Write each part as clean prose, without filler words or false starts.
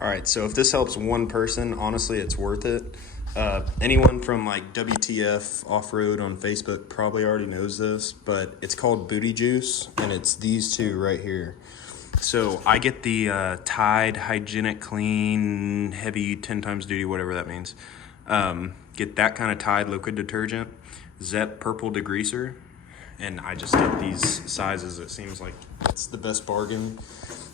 All right, so if this helps one person, honestly, it's worth it. Anyone from like WTF Off-Road on Facebook probably already knows this, but it's called Booty Juice, and it's these two right here. So I get the Tide Hygienic Clean Heavy 10 times duty, whatever that means. Get that kind of Tide liquid detergent, Zep Purple Degreaser, and I just get these sizes. It seems like it's the best bargain.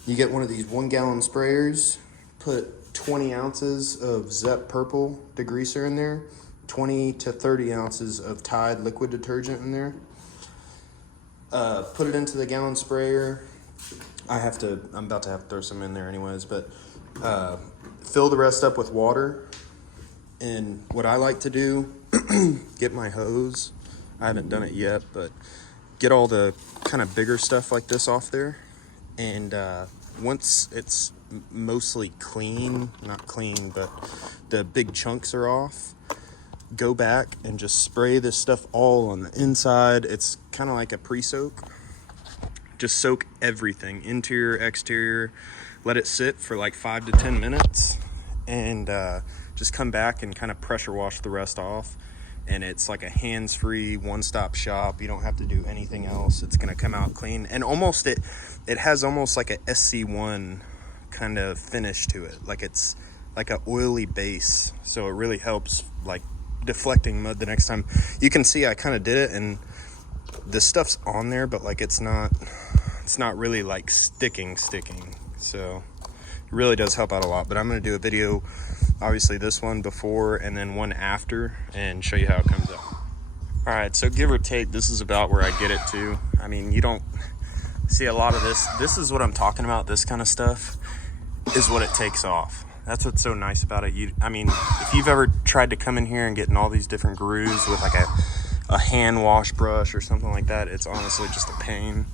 You get one of these 1 gallon sprayers, put 20 ounces of Zep Purple Degreaser in there, 20 to 30 ounces of Tide liquid detergent in there. Put it into the gallon sprayer. I'm about to have to throw some in there anyways, but fill the rest up with water. And what I like to do, get my hose. I haven't done it yet, but get all the kind of bigger stuff like this off there. And once it's mostly clean, not clean, but the big chunks are off, go back and just spray this stuff all on the inside. It's kind of like a pre-soak. Just soak everything, interior, exterior, let it sit for like 5 to 10 minutes, and just come back and kind of pressure wash the rest off. And it's like a hands-free, one-stop shop. You don't have to do anything else. It's gonna come out clean. And almost it has almost like a SC1 kind of finish to it. Like it's like an oily base. So it really helps like deflecting mud the next time. You can see I kind of did it, and the stuff's on there, but like it's not really like sticking. So it really does help out a lot. But I'm gonna do a video, obviously this one before and then one after, and show you how it comes out. All right, so give or take, this is about where I get it to. I mean, you don't see a lot of this. This is what I'm talking about. This kind of stuff is what it takes off. That's what's so nice about it. I mean, if you've ever tried to come in here and get in all these different grooves with like a hand wash brush or something like that, it's honestly just a pain.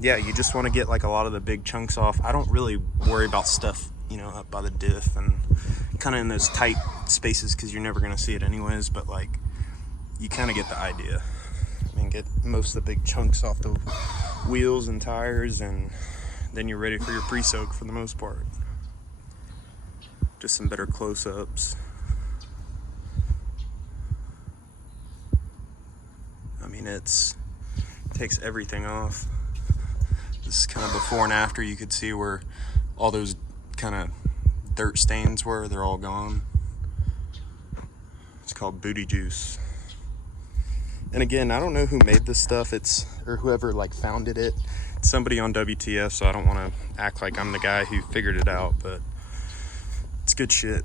Yeah, you just want to get like a lot of the big chunks off. I don't really worry about stuff, you know, up by the diff and kind of in those tight spaces, because you're never going to see it anyways, but like you kind of get the idea. I mean, get most of the big chunks off the wheels and tires, and then you're ready for your pre-soak for the most part. Just some better close-ups. I mean, it takes everything off. This is kind of before and after. You could see where all those kind of dirt stains were. They're all gone. It's called Booty Juice. And again, I don't know who made this stuff. Or whoever like founded it. It's somebody on WTF, so I don't want to act like I'm the guy who figured it out, but it's good shit.